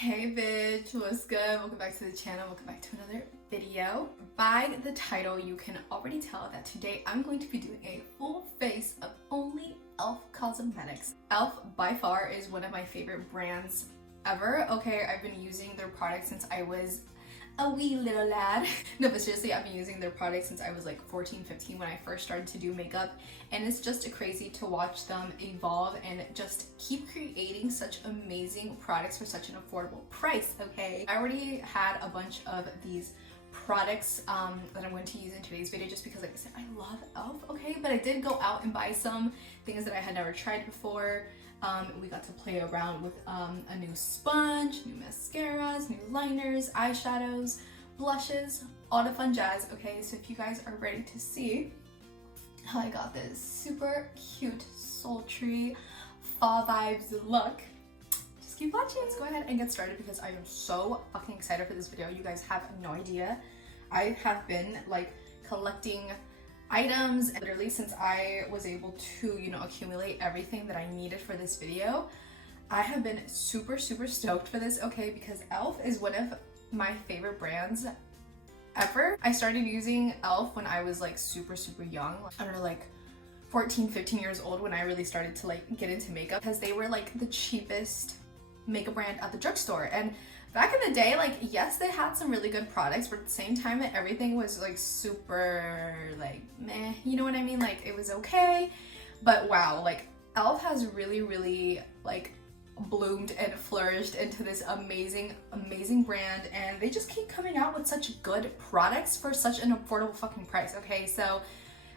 Hey bitch, what's good? Welcome back to the channel, welcome back to another video. By the title, you can already tell that today I'm going to be doing a full face of only e.l.f. cosmetics. e.l.f. by far is one of my favorite brands ever. Okay, I've been using their products since I was a wee little lad. No, but seriously, I've been using their products since I was like 14, 15 when I first started to do makeup, and it's just crazy to watch them evolve and just keep creating such amazing products for such an affordable price. Okay, I already had a bunch of these products that I'm going to use in today's video just because, like I said, I love e.l.f. okay, but I did go out and buy some things that I had never tried before. We got to play around with a new sponge, new mascaras, new liners, eyeshadows, blushes, all the fun jazz. Okay, so if you guys are ready to see how I got this super cute, sultry, fall vibes look, just keep watching. Let's go ahead and get started because I am so fucking excited for this video. You guys have no idea. I have been like collecting items literally since I was able to, accumulate everything that I needed for this video. I have been super stoked for this, okay, because e.l.f. is one of my favorite brands ever. I started using e.l.f. when I was like super young, I don't know, like 14, 15 years old, when I really started to like get into makeup, because they were like the cheapest makeup brand at the drugstore. And back in the day, like, yes, they had some really good products, but at the same time, everything was like super like meh, you know what I mean? Like, it was okay, but wow, like e.l.f. has really like bloomed and flourished into this amazing brand, and they just keep coming out with such good products for such an affordable fucking price. Okay, so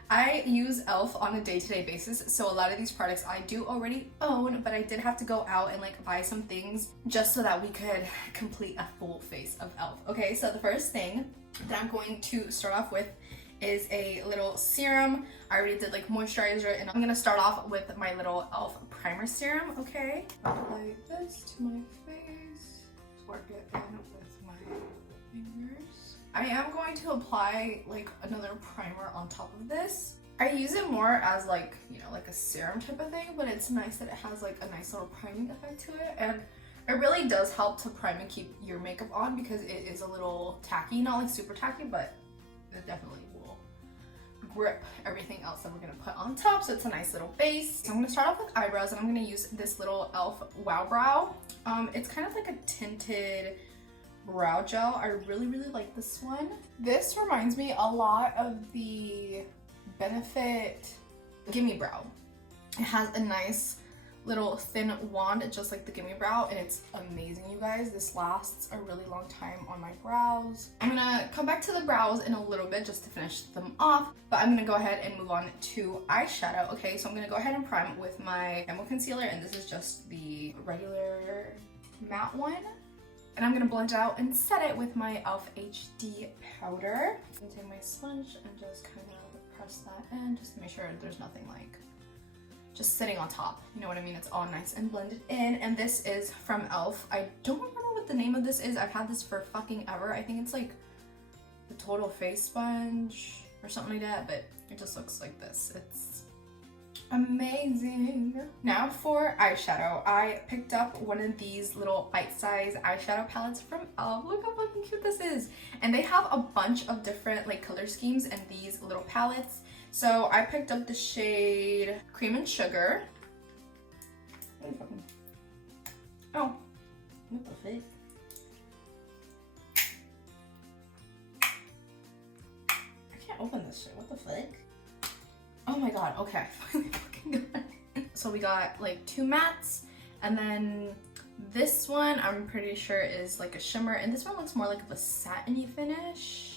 I use e.l.f. on a day-to-day basis, so a lot of these products I do already own, but I did have to go out and like buy some things just so that we could complete a full face of e.l.f. Okay, so the first thing that I'm going to start off with is a little serum. I already did like moisturizer, and I'm gonna start off with my little e.l.f. primer serum, okay? Apply this to my face, work it in with my fingers. I am going to apply like another primer on top of this. I use it more as like, like a serum type of thing, but it's nice that it has like a nice little priming effect to it, and it really does help to prime and keep your makeup on because it is a little tacky, not like super tacky, but it definitely will grip everything else that we're gonna put on top, so it's a nice little base. So I'm gonna start off with eyebrows, and I'm gonna use this little e.l.f. Wow Brow. It's kind of like a tinted brow gel. I really like this one. This reminds me a lot of the Benefit Gimme Brow. It has a nice little thin wand just like the Gimme Brow, and it's amazing, you guys. This lasts a really long time on my brows. I'm gonna come back to the brows in a little bit just to finish them off, but I'm gonna go ahead and move on to eyeshadow. Okay, so I'm gonna go ahead and prime with my Camo Concealer, and this is just the regular matte one. And I'm gonna blend it out and set it with my e.l.f. HD powder. I'm gonna take my sponge and just kind of press that in just to make sure there's nothing like just sitting on top. You know what I mean? It's all nice and blended in. And this is from e.l.f. I don't remember what the name of this is. I've had this for fucking ever. I think it's like the Total Face Sponge or something like that, but it just looks like this. It's amazing. Now for eyeshadow, I picked up one of these little bite-sized eyeshadow palettes from e.l.f. Look how fucking cute this is. And they have a bunch of different like color schemes in these little palettes. So I picked up the shade Cream and Sugar. Oh, what the fuck? I can't open this shit, what the fuck? Oh my god, okay, finally fucking got it. So we got like two mattes, and then this one I'm pretty sure is like a shimmer, and this one looks more like of a satiny finish.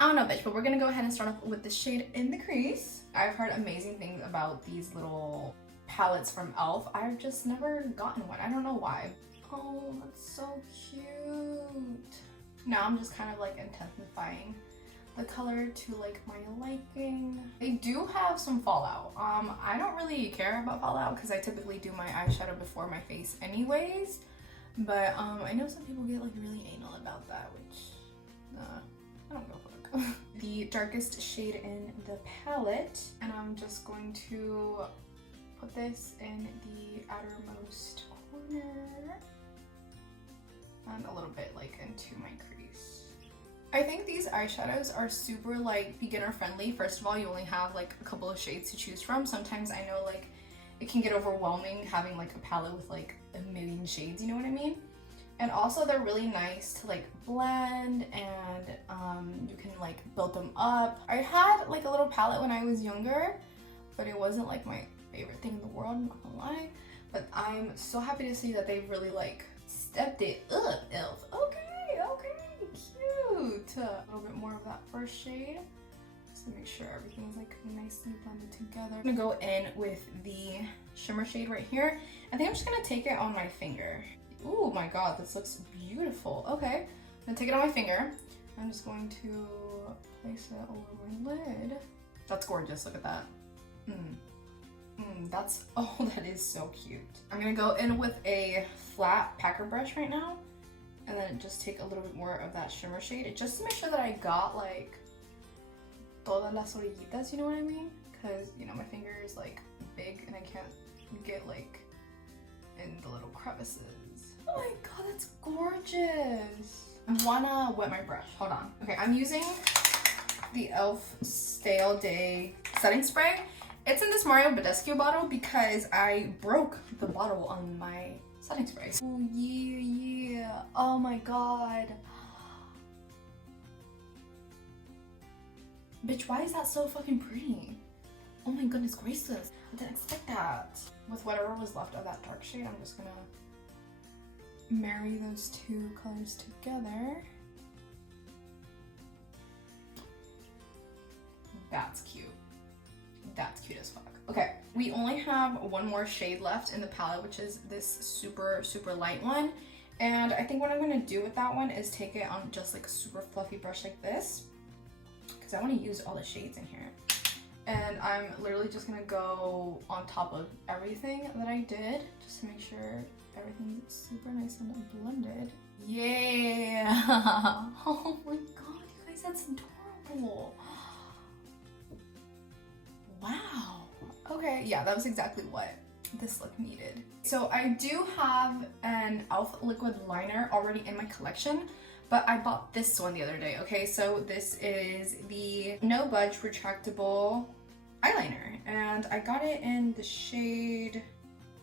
I don't know, bitch, but we're gonna go ahead and start off with the shade In the Crease. I've heard amazing things about these little palettes from e.l.f. I've just never gotten one. I don't know why. Oh, that's so cute. Now I'm just kind of like intensifying the color to like my liking. They do have some fallout. I don't really care about fallout because I typically do my eyeshadow before my face anyways, but I know some people get like really anal about that, which I don't go for it. The darkest shade in the palette, and I'm just going to put this in the outermost corner. and a little bit like into my crease. I think these eyeshadows are super like beginner friendly. First of all, you only have like a couple of shades to choose from. Sometimes I know like it can get overwhelming having like a palette with like a million shades, you know what I mean? And also they're really nice to like blend, and you can like build them up. I had like a little palette when I was younger, but it wasn't like my favorite thing in the world, I'm not gonna lie. But I'm so happy to see that they've really like stepped it up, e.l.f. Okay, cute. A little bit more of that first shade, just to make sure everything's like nicely blended together. I'm gonna go in with the shimmer shade right here. I think I'm just gonna take it on my finger. Oh my god, this looks beautiful. Okay, I'm gonna take it on my finger. I'm just going to place it over my lid. That's gorgeous, look at that. That's, oh, that is so cute. I'm gonna go in with a flat packer brush right now, and then just take a little bit more of that shimmer shade, just to make sure that I got like todas las orillitas, you know what I mean? Because, you know, my finger is like big and I can't get like in the little crevices. Oh my god, that's gorgeous. I wanna wet my brush, hold on. Okay, I'm using the e.l.f. Stale Day setting spray. It's in this Mario Badescu bottle because I broke the bottle on my setting spray. Oh yeah, oh my god. Bitch, why is that so fucking pretty? Oh my goodness gracious, I didn't expect that. With whatever was left of that dark shade, I'm just gonna marry those two colors together. That's cute. That's cute as fuck. Okay, we only have one more shade left in the palette, which is this super light one. And I think what I'm gonna do with that one is take it on just like a super fluffy brush like this, because I want to use all the shades in here. And I'm literally just gonna go on top of everything that I did, just to make sure everything's super nice and blended. Yeah! Oh my god, you guys, that's adorable. Wow. Okay, yeah, that was exactly what this look needed. So I do have an e.l.f. liquid liner already in my collection, but I bought this one the other day, okay? So this is the No Budge Retractable Eyeliner, and I got it in the shade,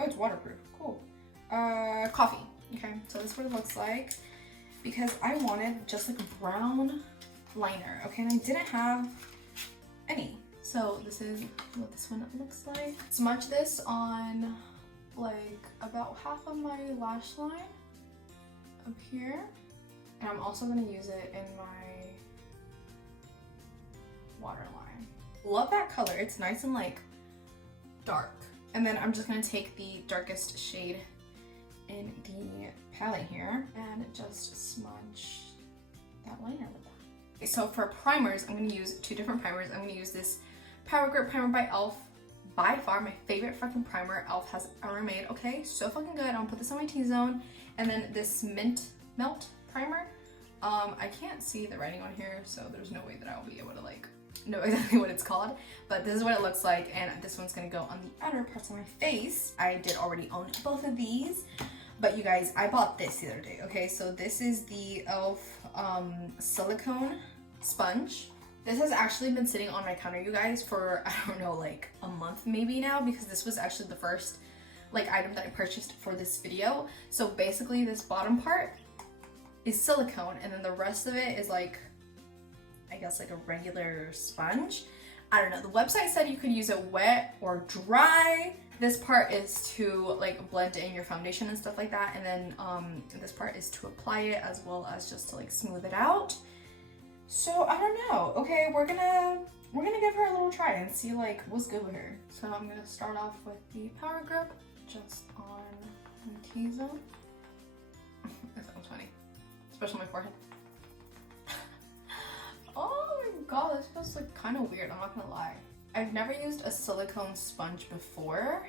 oh, it's waterproof, cool. Coffee, okay? So this is what it looks like, because I wanted just like a brown liner, okay? And I didn't have any. So this is what this one looks like. Smudge this on like about half of my lash line up here. And I'm also gonna use it in my waterline. Love that color, it's nice and like dark. And then I'm just gonna take the darkest shade in the palette here and just smudge that liner with that. Okay, so for primers, I'm gonna use two different primers. I'm gonna use this Power Grip Primer by e.l.f. By far my favorite fucking primer e.l.f. has ever made, okay? So fucking good. I'm gonna put this on my T-zone. And then this Mint Melt primer. I can't see the writing on here, so there's no way that I will be able to like know exactly what it's called. But this is what it looks like, and this one's gonna go on the outer parts of my face. I did already own both of these, but you guys, I bought this the other day, okay? So this is the e.l.f. Silicone Sponge. This has actually been sitting on my counter, you guys, for, I don't know, like a month maybe now, because this was actually the first like item that I purchased for this video. So basically this bottom part is silicone, and then the rest of it is like, I guess like a regular sponge. I don't know, the website said you could use it wet or dry. This part is to like blend in your foundation and stuff like that, and then this part is to apply it, as well as just to like smooth it out. So I don't know. Okay, we're gonna give her a little try and see like what's good with her. So I'm gonna start off with the Power Grip just on my T-zone. That sounds funny, especially my forehead. Oh my god, this feels like kind of weird, I'm not gonna lie. I've never used a silicone sponge before,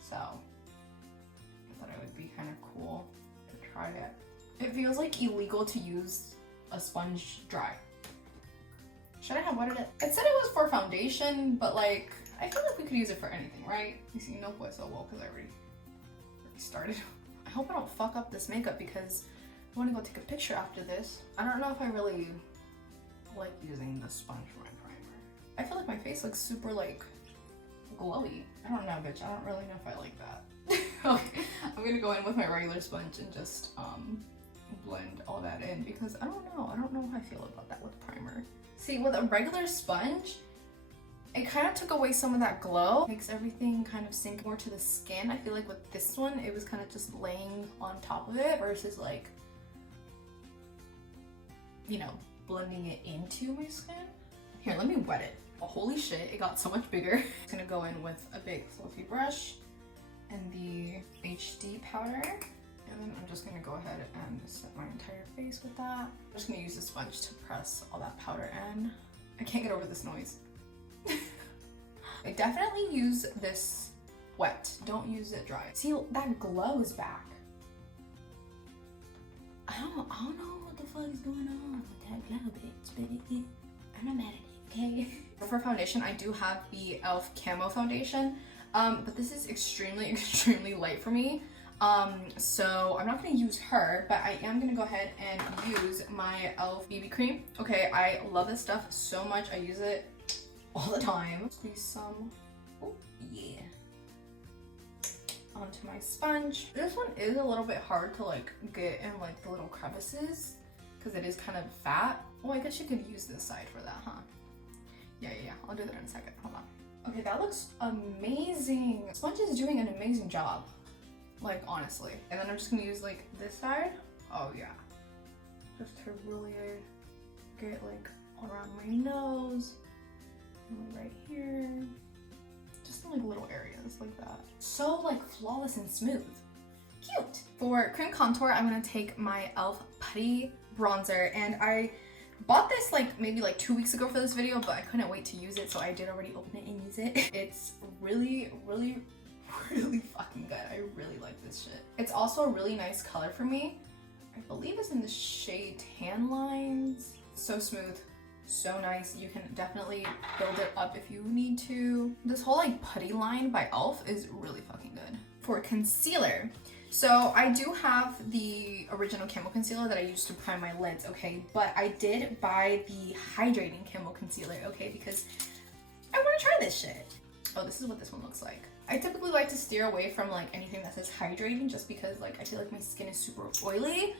so I thought it would be kind of cool to try it. It feels like illegal to use a sponge dry. Should I have wetted it? It said it was for foundation, but like, I feel like we could use it for anything, right? You see, no pues so well, because I already started. I hope I don't fuck up this makeup, because I want to go take a picture after this. I don't know if I really like using the sponge for my primer. I feel like my face looks super like glowy. I don't know, bitch. I don't really know if I like that. Okay, I'm gonna go in with my regular sponge and just blend all that in because I don't know how I feel about that with primer. See, with a regular sponge, it kind of took away some of that glow. Makes everything kind of sink more to the skin. I feel like with this one, it was kind of just laying on top of it versus like, you know, blending it into my skin. Here, let me wet it. Oh, holy shit, it got so much bigger. I'm gonna go in with a big fluffy brush and the HD powder. And then I'm just gonna go ahead and set my entire face with that. I'm just gonna use the sponge to press all that powder in. I can't get over this noise. I definitely use this wet. Don't use it dry. See, that glow is back. I don't know what the fuck is going on with that glow, bitch, but I'm not mad at it, okay? For foundation, I do have the e.l.f. Camo foundation, but this is extremely light for me. So I'm not gonna use her, but I am gonna go ahead and use my e.l.f. BB cream. Okay, I love this stuff so much. I use it all the time. Squeeze some, oh yeah, onto my sponge. This one is a little bit hard to like get in like the little crevices because it is kind of fat. Oh, I guess you could use this side for that, huh? Yeah, I'll do that in a second. Hold on. Okay, that looks amazing. Sponge is doing an amazing job. Like, honestly. And then I'm just gonna use like this side. Oh yeah. Just to really get like around my nose. And right here. Just in like little areas like that. So like flawless and smooth. Cute. For cream contour, I'm gonna take my e.l.f. Putty bronzer, and I bought this like maybe like 2 weeks ago for this video, but I couldn't wait to use it, so I did already open it and use it. It's really fucking good. I really like this shit. It's also a really nice color for me. I believe it's in the shade Tan Lines. So smooth, so nice. You can definitely build it up if you need to. This whole like putty line by e.l.f. is really fucking good. For concealer, so I do have the original Camo concealer that I used to prime my lids, okay? But I did buy the hydrating Camo concealer, okay? Because I want to try this shit. Oh, this is what this one looks like. I typically like to steer away from like anything that says hydrating just because like I feel like my skin is super oily.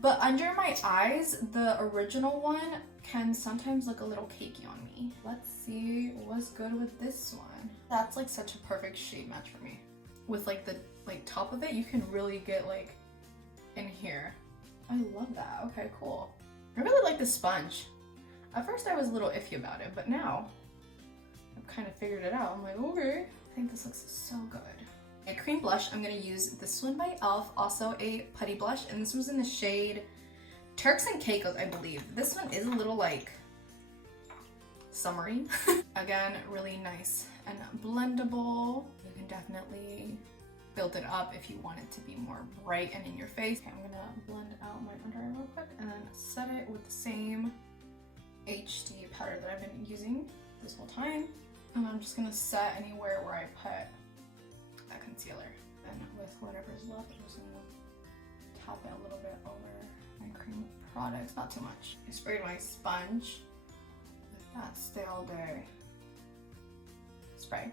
But under my eyes, the original one can sometimes look a little cakey on me. Let's see what's good with this one. That's like such a perfect shade match for me. With like the top of it, you can really get like in here. I love that. Okay, cool. I really like the sponge. At first I was a little iffy about it, but now I've kind of figured it out. I'm like, okay. I think this looks so good. A cream blush, I'm gonna use this one by e.l.f., also a putty blush, and this was in the shade Turks and Caicos, I believe. This one is a little like summery. Again, really nice and blendable. You can definitely build it up if you want it to be more bright and in your face. Okay, I'm gonna blend out my under eye real quick and then set it with the same HD powder that I've been using this whole time. And I'm just gonna set anywhere where I put that concealer. And with whatever's left, I'm just gonna tap it a little bit over my cream products, not too much. I sprayed my sponge with that Stay All Day spray.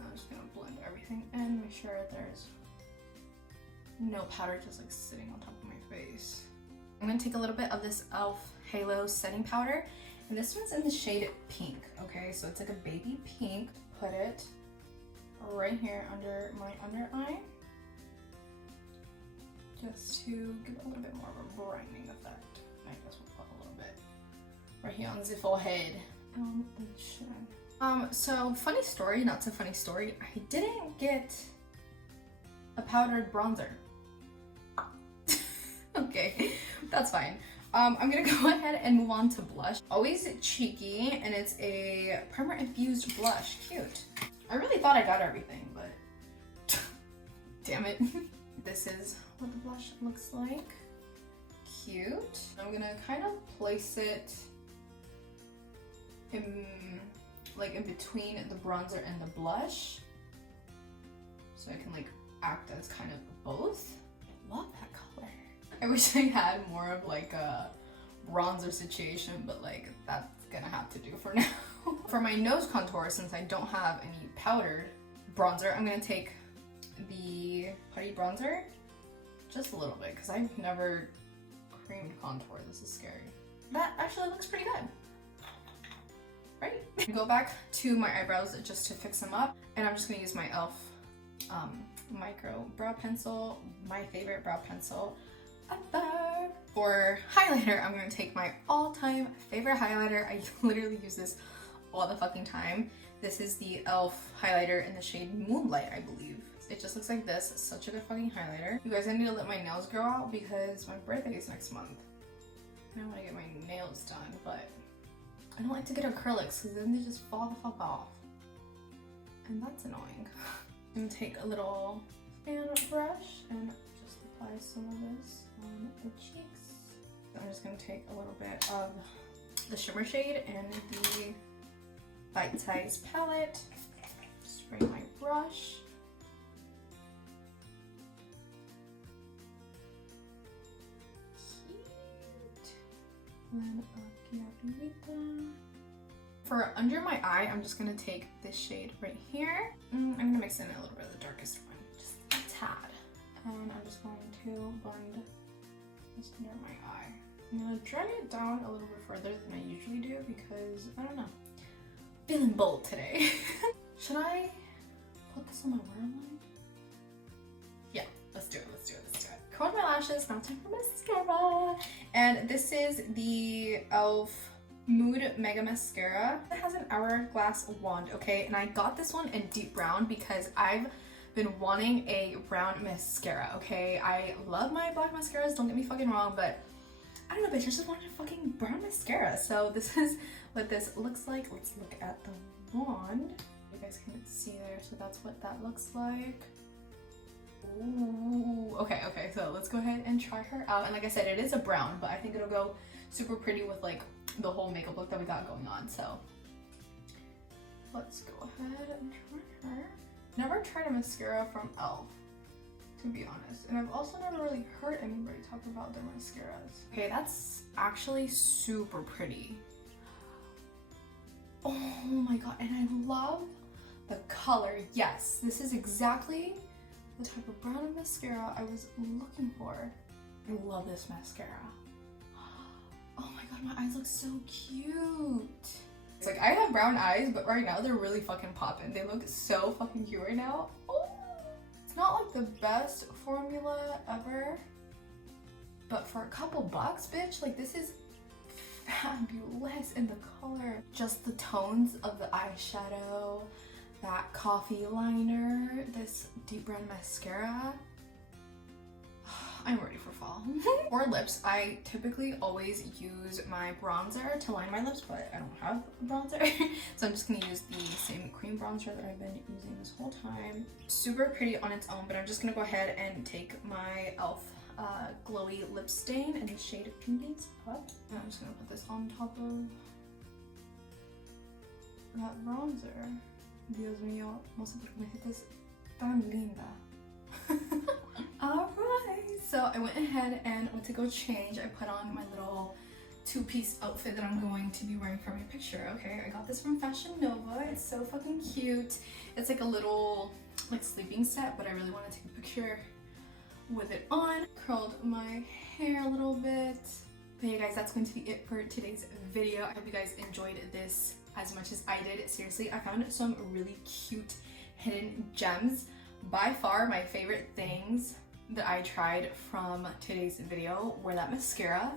I'm just gonna blend everything in, make sure there's no powder just like sitting on top of my face. I'm gonna take a little bit of this e.l.f. Halo setting powder, and this one's in the shade Pink, okay? So it's like a baby pink. Put it right here under my under eye, just to give it a little bit more of a brightening effect. I guess we'll put a little bit right here on the forehead. The chin. So funny story, not so funny story, I didn't get a powdered bronzer. Okay, that's fine. I'm gonna go ahead and move on to blush. Always cheeky, and it's a primer infused blush. Cute. I really thought I got everything, but damn it. This is what the blush looks like. Cute. I'm gonna kind of place it in between the bronzer and the blush, so I can like act as kind of both. I love that color. I wish I had more of like a bronzer situation, but like that's gonna have to do for now. For my nose contour, since I don't have any powdered bronzer, I'm gonna take the Putty bronzer, just a little bit, because I've never creamed contour. This is scary. That actually looks pretty good, right? Go back to my eyebrows just to fix them up, and I'm just gonna use my e.l.f. Micro brow pencil, my favorite brow pencil ever. For highlighter, I'm gonna take my all-time favorite highlighter. I literally use this all the fucking time. This is the e.l.f. highlighter in the shade Moonlight, I believe. It just looks like this. It's such a good fucking highlighter. You guys, I need to let my nails grow out because my birthday is next month. And I want to get my nails done, but I don't like to get acrylics because then they just fall the fuck off. And that's annoying. I'm gonna take a little fan brush and just apply some of this on the cheeks. I'm just gonna take a little bit of the shimmer shade and the Bite Size palette. Spray my brush. Cute. And for under my eye, I'm just gonna take this shade right here. I'm gonna mix in a little bit of the darkest one, just a tad. And I'm just going to blend this under my eye. I'm gonna drag it down a little bit further than I usually do because, I don't know, feeling bold today. Should I put this on my waterline? Yeah, let's do it, let's do it, let's do it. Curled my lashes, now time for mascara. And this is the e.l.f. Mood Mega Mascara. It has an hourglass wand, okay? And I got this one in deep brown because I've been wanting a brown mascara, okay? I love my black mascaras, don't get me fucking wrong, but I don't know, bitch, I just wanted a fucking brown mascara. So this is what this looks like. Let's look at the wand. You guys can see there, so that's what that looks like. Ooh, okay, so let's go ahead and try her out. And like I said, it is a brown, but I think it'll go super pretty with like the whole makeup look that we got going on. So let's go ahead and try her. Never tried a mascara from e.l.f. to be honest, and I've also never really heard anybody talk about their mascaras. Okay, that's actually super pretty. Oh my god, and I love the color. Yes, this is exactly the type of brown mascara I was looking for. I love this mascara. Oh my god, my eyes look so cute. It's like I have brown eyes, but right now they're really fucking popping. They look so fucking cute right now. Oh, it's not like the best formula ever, but for a couple bucks, bitch, like this is fabulous in the color. Just the tones of the eyeshadow, that coffee liner, this deep brown mascara. I'm ready for fall. For lips, I typically always use my bronzer to line my lips, but I don't have a bronzer. So I'm just gonna use the same cream bronzer that I've been using this whole time. Super pretty on its own, but I'm just gonna go ahead and take my e.l.f. Glowy lip stain in the shade Pinkies Up. And I'm just gonna put this on top of that bronzer. Dios mío, no sé por qué me hiciste tan linda. Alright, so I went ahead and went to go change. I put on my little two-piece outfit that I'm going to be wearing for my picture, okay? I got this from Fashion Nova. It's so fucking cute. It's like a little like sleeping set, but I really want to take a picture with it on. Curled my hair a little bit. But yeah guys, that's going to be it for today's video. I hope you guys enjoyed this as much as I did. Seriously, I found some really cute hidden gems. By far my favorite things that I tried from today's video were that mascara.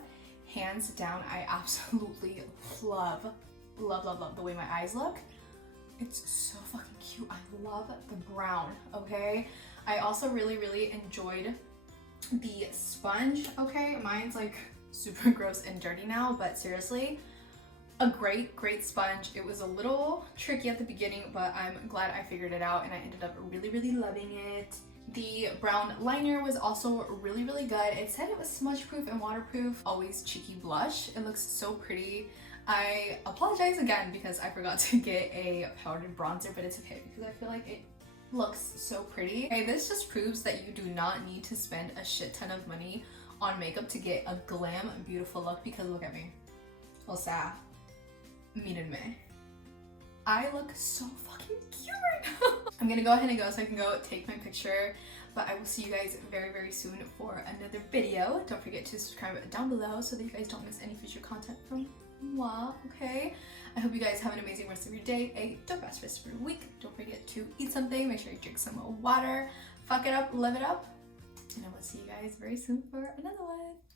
Hands down, I absolutely love the way my eyes look. It's so fucking cute. I love the brown, okay? I also really enjoyed the sponge, okay? Mine's like super gross and dirty now, but seriously, a great sponge. It was a little tricky at the beginning, but I'm glad I figured it out and I ended up really loving it. The brown liner was also really good. It said it was smudge proof and waterproof. Always cheeky blush. It looks so pretty. I apologize again because I forgot to get a powdered bronzer, but it's okay because I feel like it looks so pretty. Okay, this just proves that you do not need to spend a shit ton of money on makeup to get a glam beautiful look because look at me. O sea, mírenme. I look so fucking cute right now. I'm gonna go ahead and go so I can go take my picture, but I will see you guys very, very soon for another video. Don't forget to subscribe down below so that you guys don't miss any future content from moi, okay? I hope you guys have an amazing rest of your day, a dope ass rest of your week. Don't forget to eat something, make sure you drink some water, fuck it up, live it up, and I will see you guys very soon for another one.